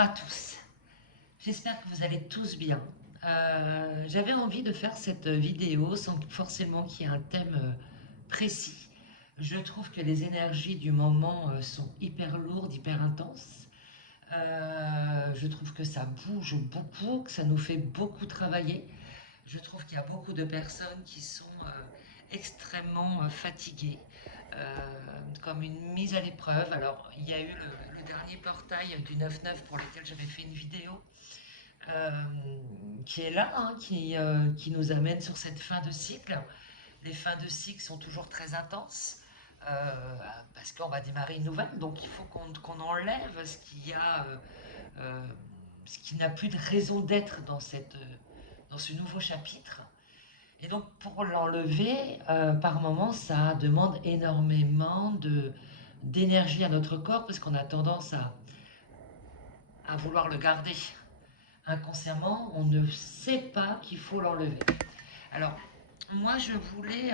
Bonjour à tous, j'espère que vous allez tous bien. J'avais envie de faire cette vidéo sans forcément qu'il y ait un thème précis. Je trouve que les énergies du moment sont hyper lourdes, hyper intenses. Je trouve que ça bouge beaucoup, que ça nous fait beaucoup travailler. Je trouve qu'il y a beaucoup de personnes qui sont extrêmement fatiguées, comme une mise à l'épreuve. Alors, il y a eu le dernier portail du 9-9 pour lequel j'avais fait une vidéo, euh, qui est là, hein, qui nous amène sur cette fin de cycle. Les fins de cycle sont toujours très intenses. Parce qu'on va démarrer une nouvelle, donc il faut qu'on enlève euh, ce qui n'a plus de raison d'être dans ce nouveau chapitre. Et donc pour l'enlever, par moment, ça demande énormément d'énergie à notre corps parce qu'on a tendance à vouloir le garder. Inconsciemment, on ne sait pas qu'il faut l'enlever. Alors, moi, je voulais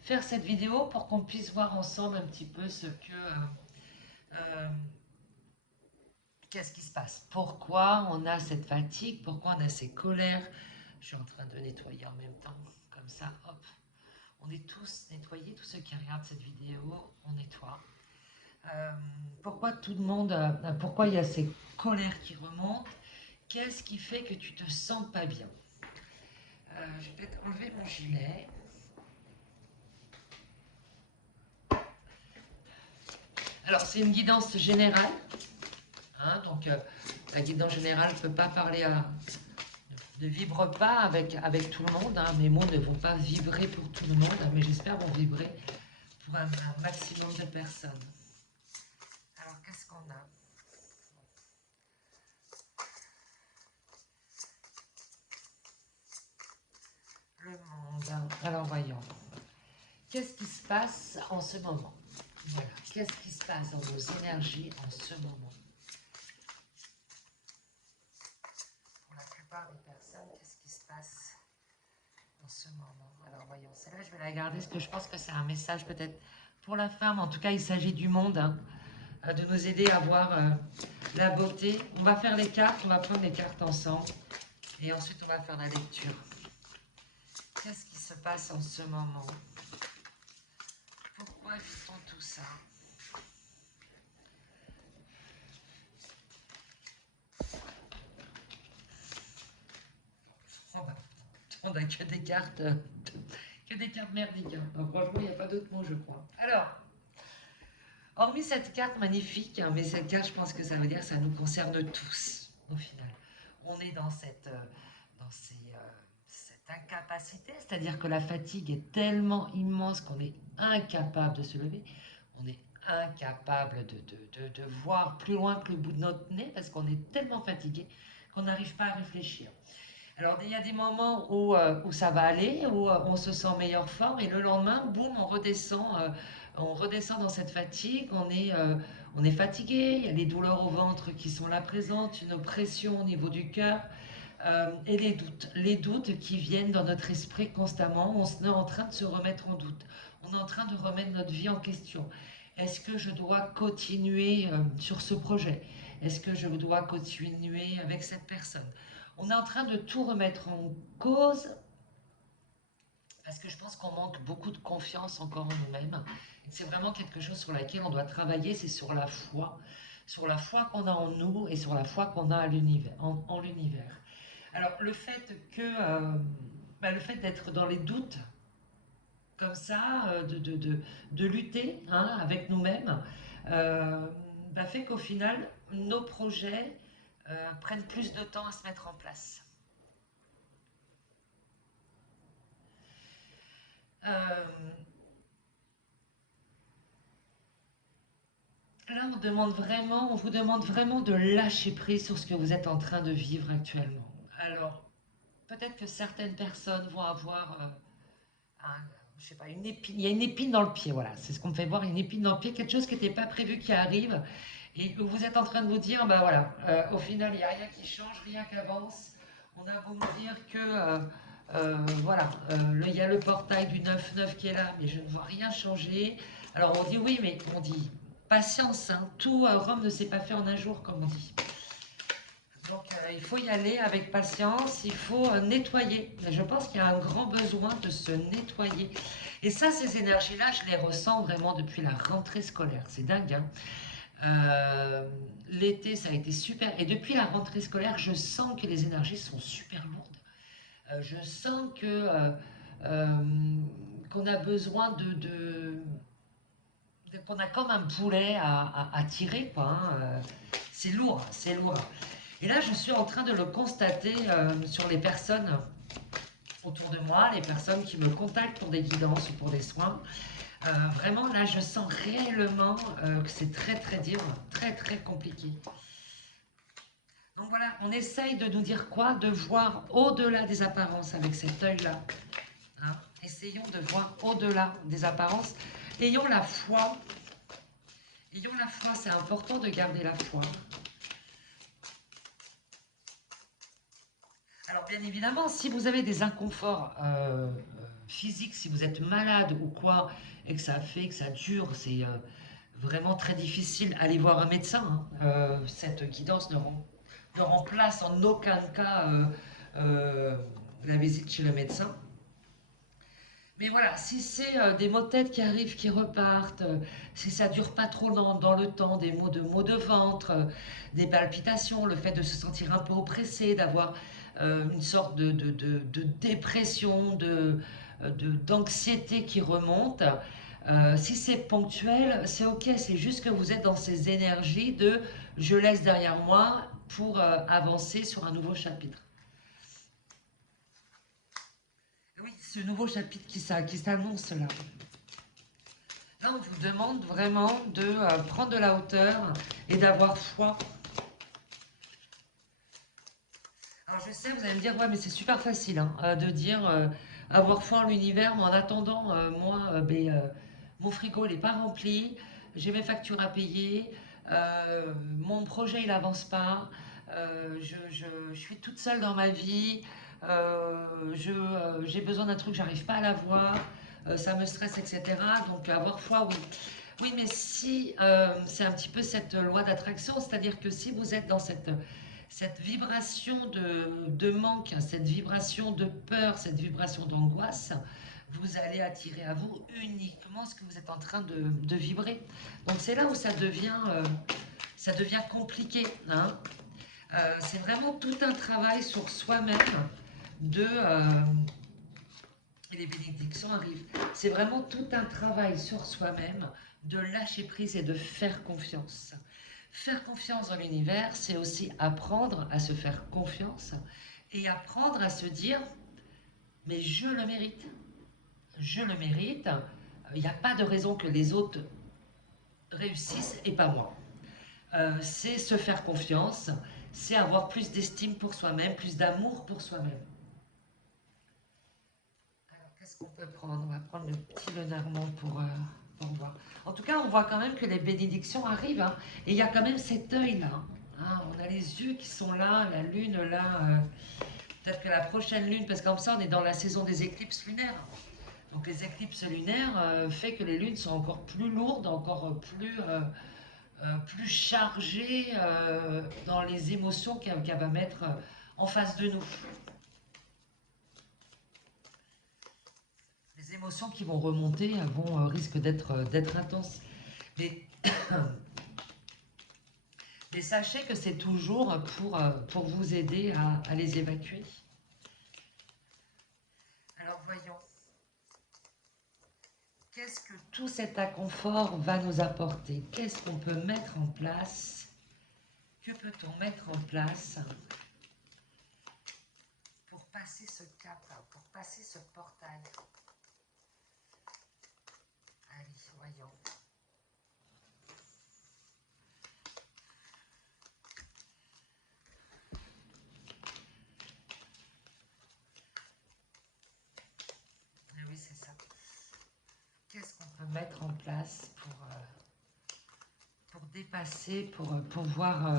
faire cette vidéo pour qu'on puisse voir ensemble un petit peu euh, qu'est-ce qui se passe. Pourquoi on a cette fatigue, pourquoi on a ces colères. Je suis en train de nettoyer en même temps, comme ça, hop. On est tous nettoyés, tous ceux qui regardent cette vidéo, on nettoie. Euh, Pourquoi tout le monde, pourquoi il y a ces colères qui remontent? Qu'est-ce qui fait que tu te sens pas bien? Je vais peut-être enlever mon gilet. Alors, c'est une guidance générale. Hein, donc, la guidance générale ne peut pas parler ne vibre pas avec tout le monde. Hein, mes mots ne vont pas vibrer pour tout le monde, hein, mais j'espère vont vibrer pour un maximum de personnes. Alors, qu'est-ce qu'on a? Le monde. Alors, voyons. Qu'est-ce qui se passe en ce moment? Voilà. Qu'est-ce qui se passe dans nos énergies en ce moment? Pour la plupart des personnes, qu'est-ce qui se passe en ce moment? Alors, voyons. Celle-là, je vais la garder parce que je pense que c'est un message peut-être pour la femme. En tout cas, il s'agit du monde, hein, de nous aider à voir la beauté. On va faire les cartes, on va prendre les cartes ensemble. Et ensuite, on va faire la lecture. Qu'est-ce qui se passe en ce moment? Pourquoi vit-on tout ça? On n'a que des cartes, merdiques. Hein. Donc, franchement, il n'y a pas d'autre mot, je crois. Alors, hormis cette carte magnifique, hein, mais cette carte, je pense que ça veut dire que ça nous concerne tous, au final. On est dans cette incapacité, c'est-à-dire que la fatigue est tellement immense qu'on est incapable de se lever, on est incapable de voir plus loin que le bout de notre nez parce qu'on est tellement fatigué qu'on n'arrive pas à réfléchir. Alors il y a des moments où ça va aller, où on se sent en meilleure forme et le lendemain, boum, on redescend dans cette fatigue, on est fatigué, il y a les douleurs au ventre qui sont là présentes, une oppression au niveau du cœur, et les doutes qui viennent dans notre esprit constamment. On est en train de se remettre en doute. On est en train de remettre notre vie en question. Est-ce que je dois continuer sur ce projet? Est-ce que je dois continuer avec cette personne? On est en train de tout remettre en cause parce que je pense qu'on manque beaucoup de confiance encore en nous-mêmes. C'est vraiment quelque chose sur laquelle on doit travailler, c'est sur la foi qu'on a en nous et sur la foi qu'on a en l'univers. Alors le fait d'être dans les doutes, comme ça, de lutter, hein, avec nous-mêmes, fait qu'au final, nos projets prennent plus de temps à se mettre en place. Euh, Là, on vous demande vraiment de lâcher prise sur ce que vous êtes en train de vivre actuellement. Alors, peut-être que certaines personnes vont avoir je sais pas, une épine. Il y a une épine dans le pied, voilà. C'est ce qu'on me fait voir, une épine dans le pied, quelque chose qui n'était pas prévu qui arrive. Et où vous êtes en train de vous dire, bah voilà, au final, il n'y a rien qui change, rien qu'avance. On a beau me dire que, voilà, il y a le portail du 9-9 qui est là, mais je ne vois rien changer. Alors on dit oui, mais on dit patience, hein, tout Rome ne s'est pas fait en un jour, comme on dit. Donc, il faut y aller avec patience, il faut nettoyer. Je pense qu'il y a un grand besoin de se nettoyer. Et ça, ces énergies-là, je les ressens vraiment depuis la rentrée scolaire. C'est dingue, hein. L'été, ça a été super. Et depuis la rentrée scolaire, je sens que les énergies sont super lourdes. Je sens que euh, qu'on a besoin qu'on a comme un poulet à tirer, quoi, hein. C'est lourd, c'est lourd. Et là, je suis en train de le constater sur les personnes autour de moi, les personnes qui me contactent pour des guidances ou pour des soins. Vraiment, là, je sens réellement que c'est très, très dur, très, très compliqué. Donc voilà, on essaye de nous dire quoi? De voir au-delà des apparences avec cet œil-là. Hein. Essayons de voir au-delà des apparences. Ayons la foi. Ayons la foi, c'est important de garder la foi. Alors bien évidemment, si vous avez des inconforts physiques, si vous êtes malade ou quoi, et que ça fait, que ça dure, c'est vraiment très difficile, allez voir un médecin. Hein. Cette guidance ne remplace en aucun cas la visite chez le médecin. Mais voilà, si c'est des maux de tête qui arrivent, qui repartent, si ça dure pas trop dans le temps, des maux de ventre, des palpitations, le fait de se sentir un peu oppressé, d'avoir une sorte de dépression, d'anxiété qui remonte, si c'est ponctuel, c'est ok, c'est juste que vous êtes dans ces énergies de je laisse derrière moi pour avancer sur un nouveau chapitre. Oui, ce nouveau chapitre qui s'annonce là. Là, on vous demande vraiment de prendre de la hauteur et d'avoir foi. Alors je sais, vous allez me dire, ouais, mais c'est super facile hein, de dire avoir foi en l'univers, mais en attendant, moi, mon frigo, il n'est pas rempli, j'ai mes factures à payer, mon projet, il n'avance pas, je suis toute seule dans ma vie, j'ai besoin d'un truc, j'arrive pas à l'avoir, ça me stresse, etc. Donc avoir foi, oui. Oui, mais si c'est un petit peu cette loi d'attraction, c'est-à-dire que si vous êtes dans cette vibration de manque, cette vibration de peur, cette vibration d'angoisse, vous allez attirer à vous uniquement ce que vous êtes en train de vibrer. Donc c'est là où ça devient compliqué. Hein. C'est vraiment tout un travail sur soi-même et les bénédictions arrivent. C'est vraiment tout un travail sur soi-même de lâcher prise et de faire confiance. Faire confiance dans l'univers, c'est aussi apprendre à se faire confiance et apprendre à se dire, mais je le mérite. Je le mérite. Il n'y a pas de raison que les autres réussissent et pas moi. C'est se faire confiance, c'est avoir plus d'estime pour soi-même, plus d'amour pour soi-même. Alors, qu'est-ce qu'on peut prendre? On va prendre le petit Lenormand pour voir. En tout cas, on voit quand même que les bénédictions arrivent. Hein, et il y a quand même cet œil-là. Hein, on a les yeux qui sont là, la lune là. Peut-être que la prochaine lune, parce que comme ça, on est dans la saison des éclipses lunaires. Donc les éclipses lunaires fait que les lunes sont encore plus lourdes, encore plus chargées dans les émotions qu'elle va mettre en face de nous. Les émotions qui vont remonter risquent d'être intenses. Mais, mais sachez que c'est toujours pour vous aider à les évacuer. Alors voyons. Qu'est-ce que tout cet inconfort va nous apporter? Qu'est-ce qu'on peut mettre en place? Que peut-on mettre en place pour passer ce cap, pour passer ce portail? Allez, voyons. Ah oui, c'est ça. Qu'est-ce qu'on peut mettre en place pour dépasser, pour pouvoir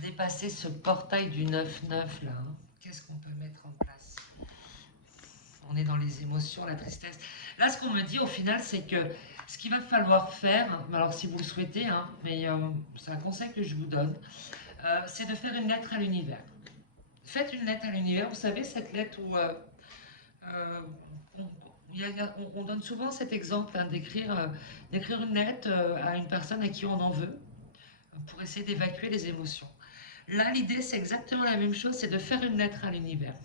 dépasser ce portail du 9-9 là? Hein. Qu'est-ce qu'on peut mettre en place? On est dans les émotions, la tristesse. Là, ce qu'on me dit au final, c'est que ce qu'il va falloir faire, alors si vous le souhaitez, hein, mais c'est un conseil que je vous donne, c'est de faire une lettre à l'univers. Faites une lettre à l'univers, vous savez, cette lettre où euh, on, on donne souvent cet exemple hein, d'écrire une lettre à une personne à qui on en veut pour essayer d'évacuer les émotions. Là, l'idée, c'est exactement la même chose, c'est de faire une lettre à l'univers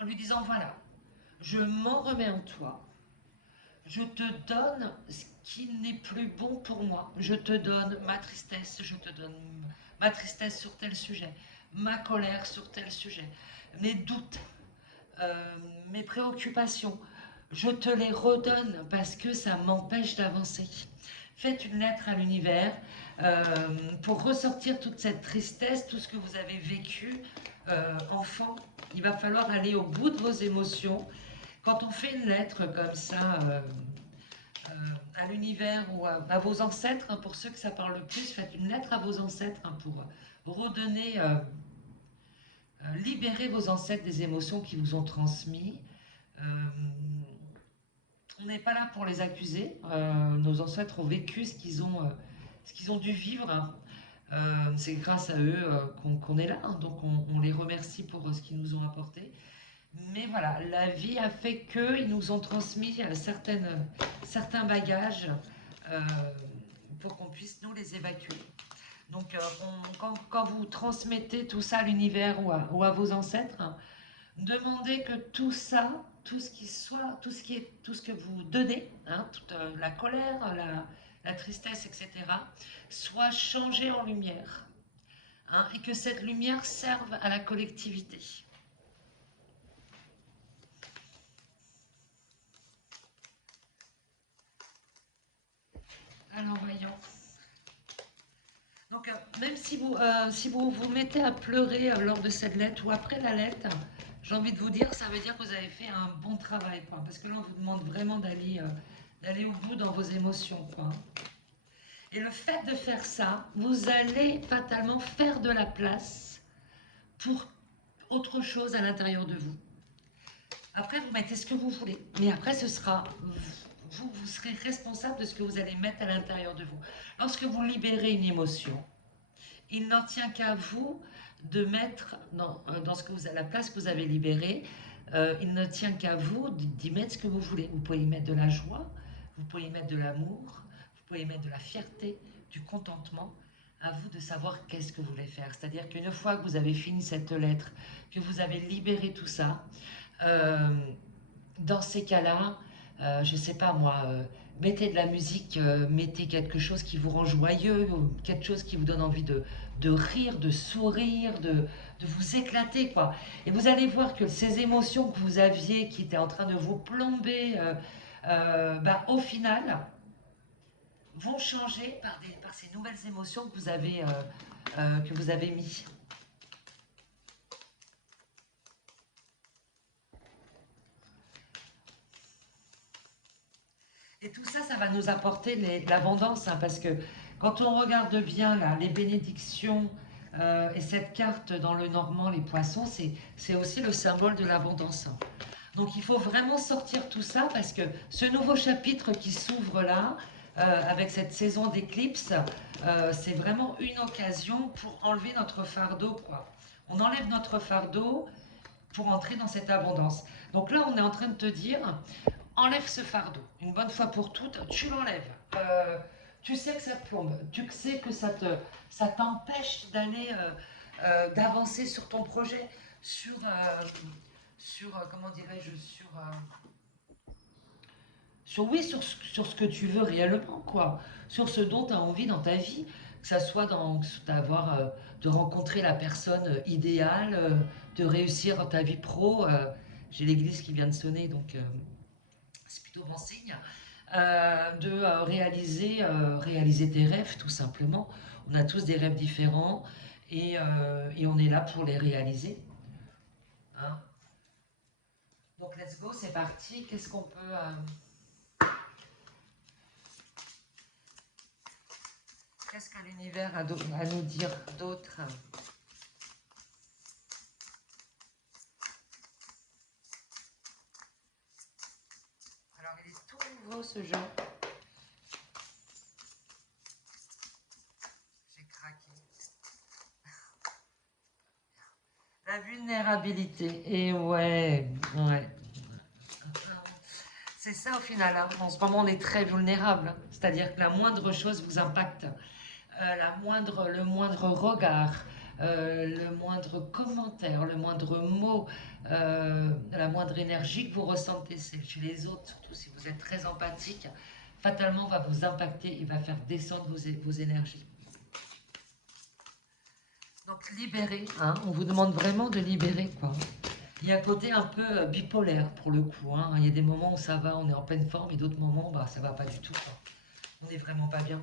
en lui disant, voilà, je m'en remets en toi, je te donne ce qui n'est plus bon pour moi. Je te donne ma tristesse, je te donne ma tristesse sur tel sujet, ma colère sur tel sujet, mes doutes, mes préoccupations. Je te les redonne parce que ça m'empêche d'avancer. Faites une lettre à l'univers euh, pour ressortir toute cette tristesse, tout ce que vous avez vécu enfant. Il va falloir aller au bout de vos émotions. Quand on fait une lettre comme ça à l'univers ou à vos ancêtres, hein, pour ceux que ça parle le plus, faites une lettre à vos ancêtres hein, pour redonner, libérer vos ancêtres des émotions qui vous ont transmis. Euh, on n'est pas là pour les accuser. Nos ancêtres ont vécu ce qu'ils ont dû vivre. Hein. C'est grâce à eux qu'on est là, hein, donc on les remercie pour ce qu'ils nous ont apporté. Mais voilà, la vie a fait qu'ils nous ont transmis certains bagages euh, pour qu'on puisse nous les évacuer. Donc quand vous transmettez tout ça à l'univers ou à vos ancêtres, hein, demandez que tout ça, tout ce qui soit, tout ce que vous donnez, hein, toute la colère, la tristesse, etc., soit changé en lumière, hein, et que cette lumière serve à la collectivité. Alors voyons. Donc, même si vous vous mettez à pleurer lors de cette lettre ou après la lettre, j'ai envie de vous dire, ça veut dire que vous avez fait un bon travail, quoi. Parce que là, on vous demande vraiment d'aller au bout dans vos émotions, quoi. Et le fait de faire ça, vous allez fatalement faire de la place pour autre chose à l'intérieur de vous. Après, vous mettez ce que vous voulez. Mais après, ce sera vous serez responsable de ce que vous allez mettre à l'intérieur de vous. Lorsque vous libérez une émotion, il n'en tient qu'à vous de mettre dans ce que vous, la place que vous avez libérée, il ne tient qu'à vous d'y mettre ce que vous voulez. Vous pouvez y mettre de la joie, vous pouvez y mettre de l'amour, vous pouvez y mettre de la fierté, du contentement. À vous de savoir qu'est-ce que vous voulez faire. C'est-à-dire qu'une fois que vous avez fini cette lettre, que vous avez libéré tout ça, euh, dans ces cas-là, je ne sais pas moi, mettez de la musique, mettez quelque chose qui vous rend joyeux, quelque chose qui vous donne envie de rire, de sourire, de vous éclater, quoi. Et vous allez voir que ces émotions que vous aviez, qui étaient en train de vous plomber, bah, au final, vont changer par ces nouvelles émotions que vous avez mis. Et tout ça, ça va nous apporter l'abondance, hein, parce que quand on regarde bien là, les bénédictions et cette carte dans le Normand, les poissons, c'est aussi le symbole de l'abondance. Donc il faut vraiment sortir tout ça, parce que ce nouveau chapitre qui s'ouvre là, avec cette saison d'éclipse, c'est vraiment une occasion pour enlever notre fardeau, quoi. On enlève notre fardeau pour entrer dans cette abondance. Donc là, on est en train de te dire, enlève ce fardeau. Une bonne fois pour toutes, tu l'enlèves. Tu sais que ça te plombe, tu sais que ça t'empêche d'avancer sur ton projet, comment dirais-je, oui, sur ce que tu veux réellement, quoi. Sur ce dont tu as envie dans ta vie, que ça soit de rencontrer la personne idéale, de réussir dans ta vie pro. J'ai l'église qui vient de sonner, donc c'est plutôt bon signe. Réaliser tes rêves, tout simplement. On a tous des rêves différents et on est là pour les réaliser. Hein. Donc, let's go, c'est parti. Qu'est-ce que l'univers a à nous dire d'autre? Alors, il est tout nouveau ce jeu. J'ai craqué. vulnérabilité. Et ouais, ouais. C'est ça au final, hein. En ce moment, on est très vulnérable, hein. C'est-à-dire que la moindre chose vous impacte. Le moindre regard, le moindre commentaire, le moindre mot, la moindre énergie que vous ressentez chez les autres, surtout si vous êtes très empathique, fatalement va vous impacter et va faire descendre vos énergies. Donc libérer, hein, on vous demande vraiment de libérer, quoi. Il y a un côté un peu bipolaire pour le coup, hein. Il y a des moments où ça va, on est en pleine forme, et d'autres moments, bah, ça va pas du tout, quoi. On n'est vraiment pas bien.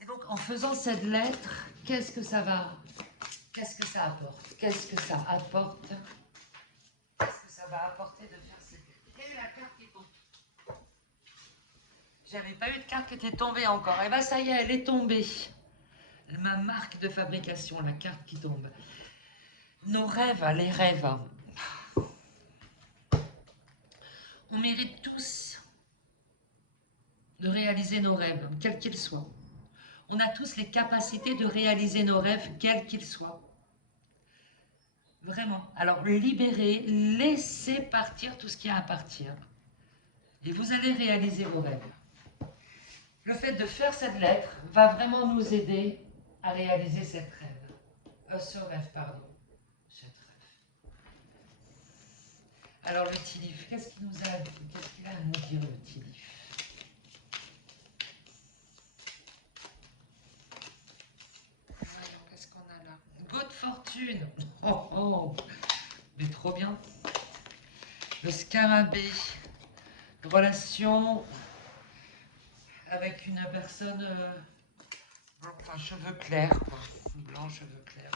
Et donc, en faisant cette lettre, qu'est-ce que ça va? Qu'est-ce que ça apporte? Qu'est-ce que ça apporte? Qu'est-ce que ça va apporter de faire cette lettre? Quelle est la carte qui tombe? J'avais pas eu de carte qui était tombée encore. Et bien, ça y est, elle est tombée. Ma marque de fabrication, la carte qui tombe. Nos rêves, les rêves. On mérite tous de réaliser nos rêves, quels qu'ils soient. On a tous les capacités de réaliser nos rêves, quels qu'ils soient. Vraiment. Alors, libérez, laissez partir tout ce qui a à partir. Et vous allez réaliser vos rêves. Le fait de faire cette lettre va vraiment nous aider à réaliser cette rêve. Ce rêve, pardon. Cette rêve. Alors, le tilif, qu'est-ce qu'il a à nous dire, le tilif? Qu'est-ce qu'on a là? Good fortune. Oh, oh. Mais trop bien. Le scarabée. Relation avec une personne, enfin, cheveux clairs, quoi. Blanc, cheveux clairs.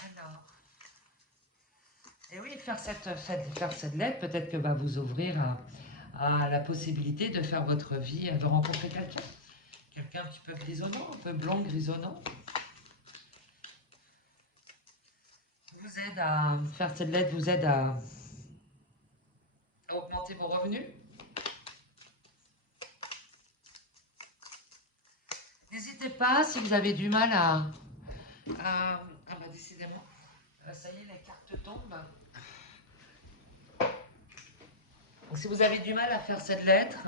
Alors. Et oui, faire cette lettre, peut-être que va vous ouvrir à la possibilité de faire votre vie, de rencontrer quelqu'un. Quelqu'un un petit peu grisonnant, un peu blond, grisonnant. Vous aide à faire cette lettre, vous aide à augmenter vos revenus. N'hésitez pas, si vous avez du mal ah bah décidément, ça y est, les cartes tombent. Donc, si vous avez du mal à faire cette lettre,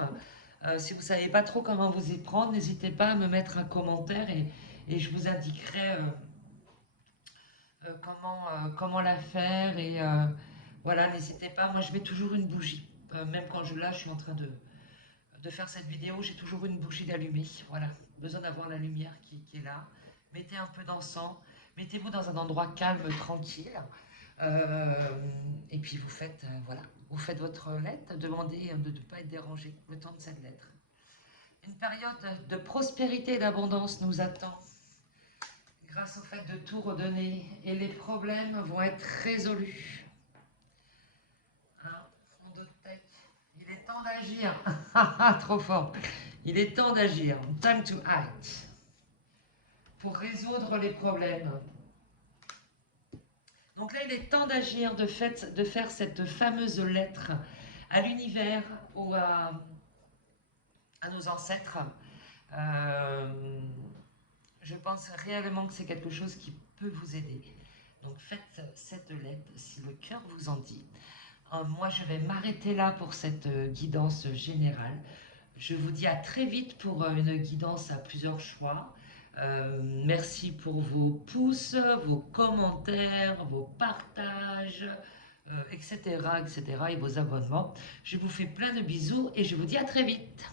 si vous ne savez pas trop comment vous y prendre, n'hésitez pas à me mettre un commentaire et je vous indiquerai comment la faire. Et voilà, n'hésitez pas. Moi, je mets toujours une bougie. Même quand je suis en train de faire cette vidéo, j'ai toujours une bougie d'allumée. Voilà, besoin d'avoir la lumière qui est là. Mettez un peu d'encens. Mettez-vous dans un endroit calme, tranquille. Et puis vous faites, voilà, vous faites votre lettre. Demandez de ne pas être dérangé le temps de cette lettre. Une période de prospérité et d'abondance nous attend grâce au fait de tout redonner et les problèmes vont être résolus. Hein, fond de tête. Il est temps d'agir. Trop fort. Il est temps d'agir. Time to act. Pour résoudre les problèmes. Donc là, il est temps d'agir, de faire cette fameuse lettre à l'univers ou à nos ancêtres. Je pense réellement que c'est quelque chose qui peut vous aider. Donc faites cette lettre si le cœur vous en dit. Moi, je vais m'arrêter là pour cette guidance générale. Je vous dis à très vite pour une guidance à plusieurs choix. Merci pour vos pouces, vos commentaires, vos partages, etc., etc. et vos abonnements. Je vous fais plein de bisous et je vous dis à très vite.